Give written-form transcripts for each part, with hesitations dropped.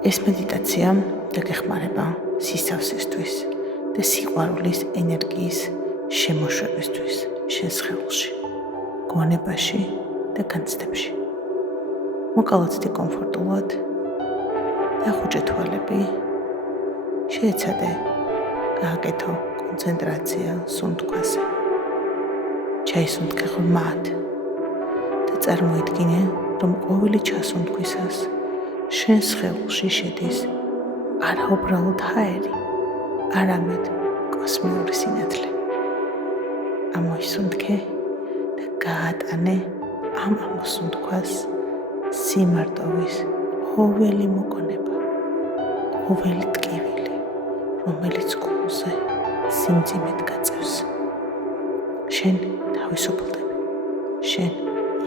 ეს მედიტაცია დაგეხმარება სისავსისთვის და სიყვარულის ენერგიის შემოშვებისთვის შენ სხეულში, გონებაში და განცდებში. მოკალათდი კომფორტულად და ხუჭე თვალები, შეეცადე გააკეთო კონცენტრაცია სუნთქვაზე. ჩაისუნთქე ღრმად და წარმოიდგინე, რომ ყოველი ჩასუნთქვისას შენ სხეულში შედის არა უბრალოდ ჰაერი, არამედ კოსმიური სინათლე. ამოისუნთქე და გაატანე ამ ამოსუნთქვას სიმარტოვის ყოველი მოგონება, ყოველი ტკივილი, რომელიც გულზე სიმძიმედ გაწევს. შენ თავისუფლდები, შენ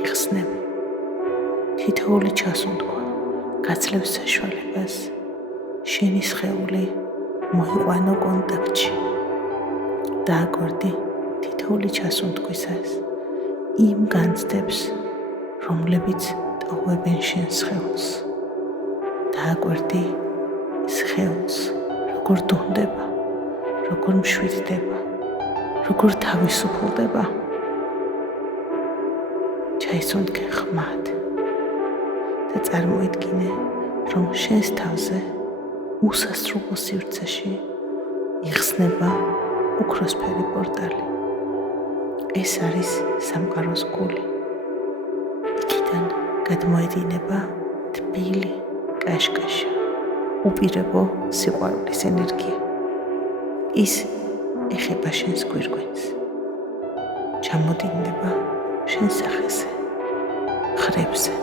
იხსნები. თითოეული ჩასუნთქვა გაცლევს საშუალებას შენი სხეული მოიყვანო კონტაქტში. დააკვირდი თითოეული ჩასუნთქვისას იმ განცდებს, რომლებიც ტოვებენ შენ სხეულს. დააკვირდი სხეულს, როგორ დუნდება, როგორ მშვიდდება, როგორ თავისუფლდება. ჩაისუნთქე ხმად და წარმოიდგინე, რომ შენს თავზე უსასრულო სივრცეში იხსნება ოქროსფერი პორტალი. ეს არის სამყაროს გული. იქიდან გადმოედინება თბილი კაშკაშა, უპირობო სიყვარულის ენერგია. ის ეხება შენს გვირგვინს, ჩამოდინდება შენ სახეზე, ხრებზე,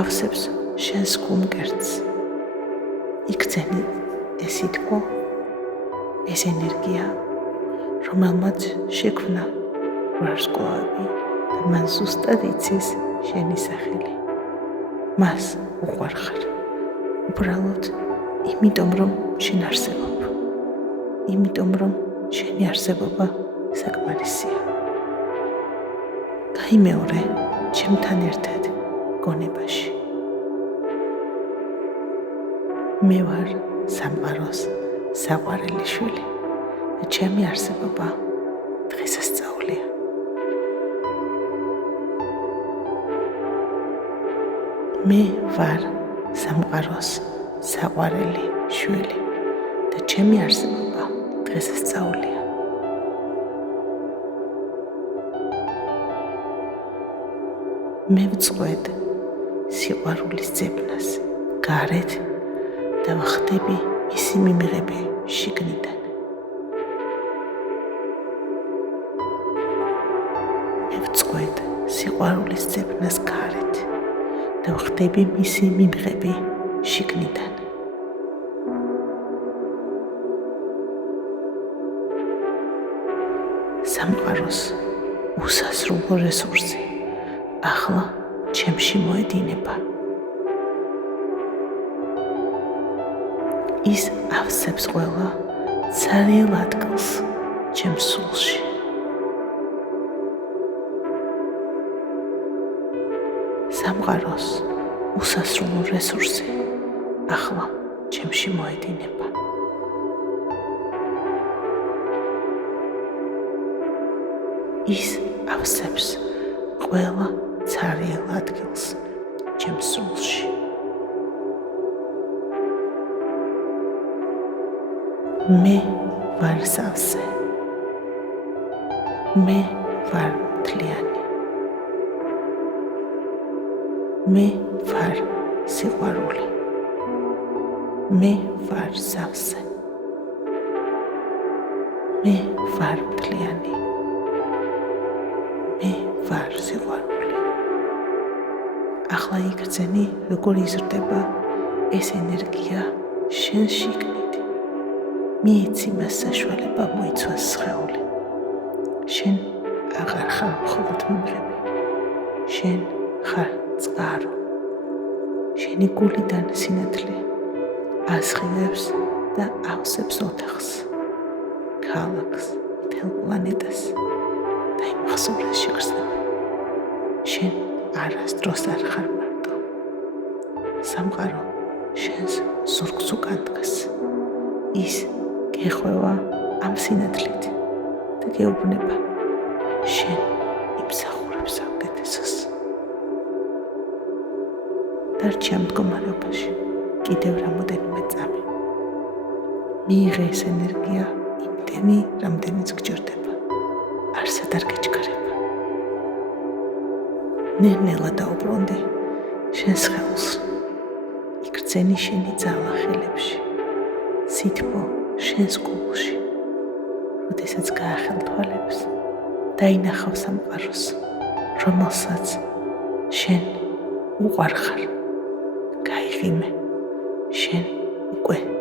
ავსებს შენს გულმკერდს. იქცენი ეს სიტყვა, ეს ენერგია, რომელმაც შექმნა ვარსკვლავები და მან ზუსტად იცის შენი სახელი. მას უყვარხარ, უბრალოდ იმიტომ, რომ შენ არსებობ, იმიტომ, რომ შენი არსებობა საკმარისია. გაიმეორე ჩემთან ერთად გონებაში. მე ვარ სამყაროს საყვარელი შვილი და ჩემი არსებობა დღესასწაულია. მე ვარ სამყაროს საყვარელი შვილი და ჩემი არსებობა დღესასწაულია. მე ვწყვეტ სიყვარულის ძებნას გარეთ და ვხდები მისი მიმღები შიგნიდან. მე ვწყვეტ სიყვარულის ძებნას გარეთ და ვხდები მისი მიმღები შიგნიდან. სამყაროს უსასრულო რესურსი ახლა ჩემში მოედინება. ის ავსებს ყველა ცარიელ ადგილს ჩემს სულში. სამყაროს უსასრულო რესურსი ახლა ჩემში მოედინება. ის ავსებს ყველა ცარიელ ადგილს ჩემს სულში. მე ვარ სავსე. მე ვარ მთლიანი. მე ვარ სიყვარული. მე ვარ სავსე. მე ვარ მთლიანი. მე ვარ სიყვარული. ახლა იგრძენი, როგორ იზრდება ეს ენერგია შენ შიგნით. მიეცი მას საშუალება მოიცვას სხეული. შენ აღარ ხარ მხოლოდ მიმღები. შენ ხარ წყარო. შენი გულიდან სინათლე ასხივებს და ავსებს ოთახს, ქალაქს, მთელ პლანეტას და იმ ხსოვნას შეგრძნება. შენ არასდროს არ ხარ მარტო. სამყარო შენს ზურგს უკან დგას. ის გეხვევა ამ სინათლით და გეუბნება შენ იმსახურებს საუკეთესოს. დარჩი ამ მდგომარეობაში კიდევ რამოდენიმე წამი. მიიღე ეს ენერგია იმდენი, რამდენიც გჭირდება. არსად არ გეჩქარება. ნელ-ნელა დაუბრუნდი შენს ხელს. იგრძენი შენი ძალა ხელებში. სითბო შენს გულში. როდესაც გაახელ თვალებს, დაინახავ სამყაროს, რომელსაც შენ უყვარ ხარ. გაიღიმე, შენ უკვე